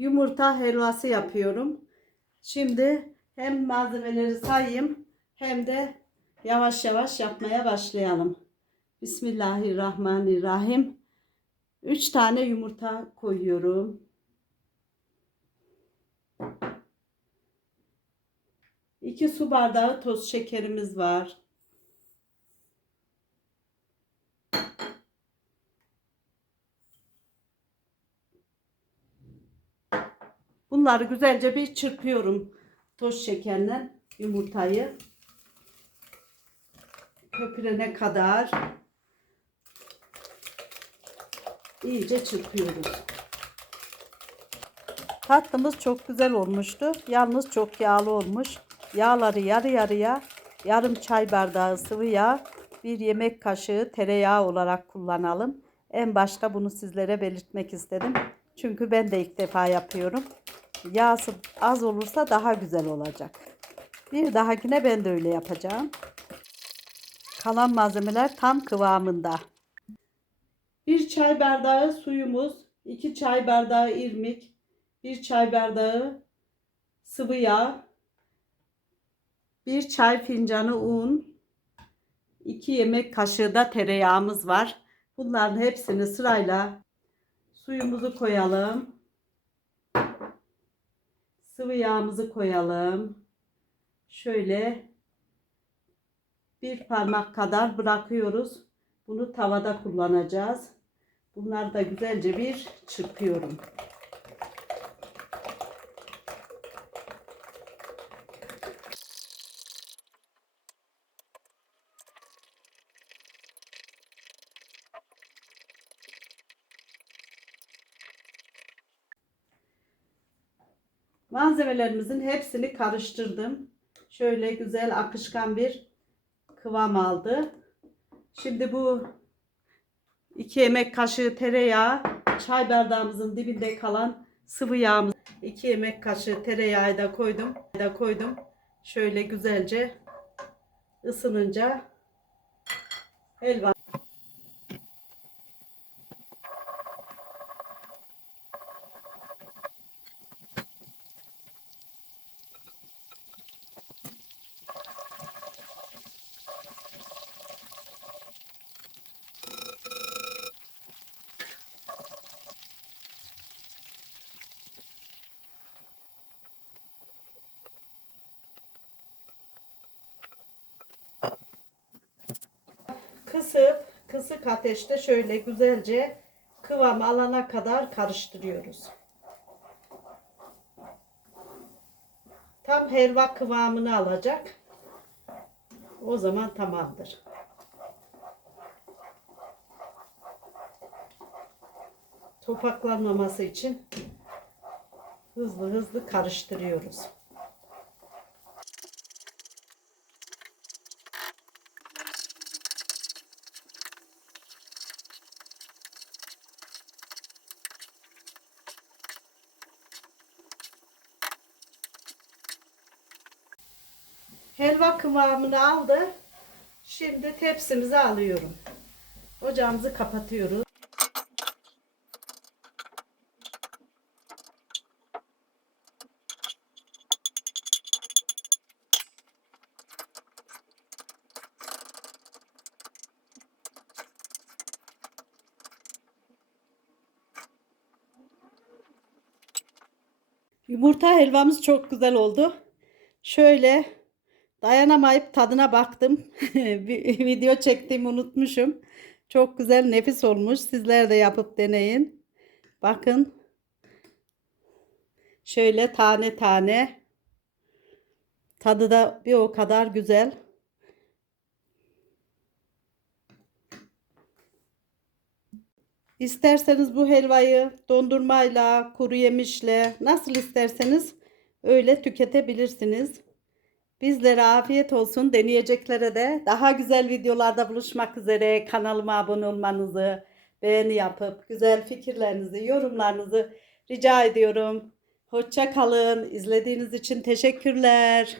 yumurta helvası yapıyorum. Şimdi hem malzemeleri sayayım hem de yavaş yavaş yapmaya başlayalım. Bismillahirrahmanirrahim. 3 tane yumurta koyuyorum. 2 su bardağı toz şekerimiz var. Bunları güzelce bir çırpıyorum toz şekerle yumurtayı köpürene kadar iyice çırpıyoruz. Tatlımız çok güzel olmuştu. Yalnız çok yağlı olmuş. Yağları yarı yarıya yarım çay bardağı sıvı yağ, bir yemek kaşığı tereyağı olarak kullanalım. En başta bunu sizlere belirtmek istedim. Çünkü ben de ilk defa yapıyorum. Yağsı az olursa daha güzel olacak. Bir dahakine ben de öyle yapacağım. Kalan malzemeler tam kıvamında. Bir çay bardağı suyumuz, iki çay bardağı irmik, bir çay bardağı sıvı yağ, bir çay fincanı un, iki yemek kaşığı da tereyağımız var. Bunların hepsini sırayla suyumuzu koyalım. Sıvı yağımızı koyalım. Şöyle bir parmak kadar bırakıyoruz. Bunu tavada kullanacağız. Bunları da güzelce bir çırpıyorum. Malzemelerimizin hepsini karıştırdım. Şöyle güzel akışkan bir kıvam aldı. Şimdi bu iki yemek kaşığı tereyağı, çay bardağımızın dibinde kalan sıvı yağımız, iki yemek kaşığı tereyağı da koydum. Da koydum. Şöyle güzelce ısınınca helva kısıp kısık ateşte şöyle güzelce kıvam alana kadar karıştırıyoruz. Tam helva kıvamını alacak. O zaman tamamdır. Topaklanmaması için hızlı hızlı karıştırıyoruz. Helva kıvamını aldı. Şimdi tepsimize alıyorum. Ocağımızı kapatıyoruz. Yumurta helvamız çok güzel oldu. Şöyle dayanamayıp tadına baktım. Video çektiğimi unutmuşum. Çok güzel nefis olmuş. Sizler de yapıp deneyin. Bakın. Şöyle tane tane. Tadı da bir o kadar güzel. İsterseniz bu helvayı dondurmayla, kuru yemişle nasıl isterseniz öyle tüketebilirsiniz. Bizlere afiyet olsun. Deneyeceklere de daha güzel videolarda buluşmak üzere kanalıma abone olmanızı, beğeni yapıp güzel fikirlerinizi, yorumlarınızı rica ediyorum. Hoşça kalın. İzlediğiniz için teşekkürler.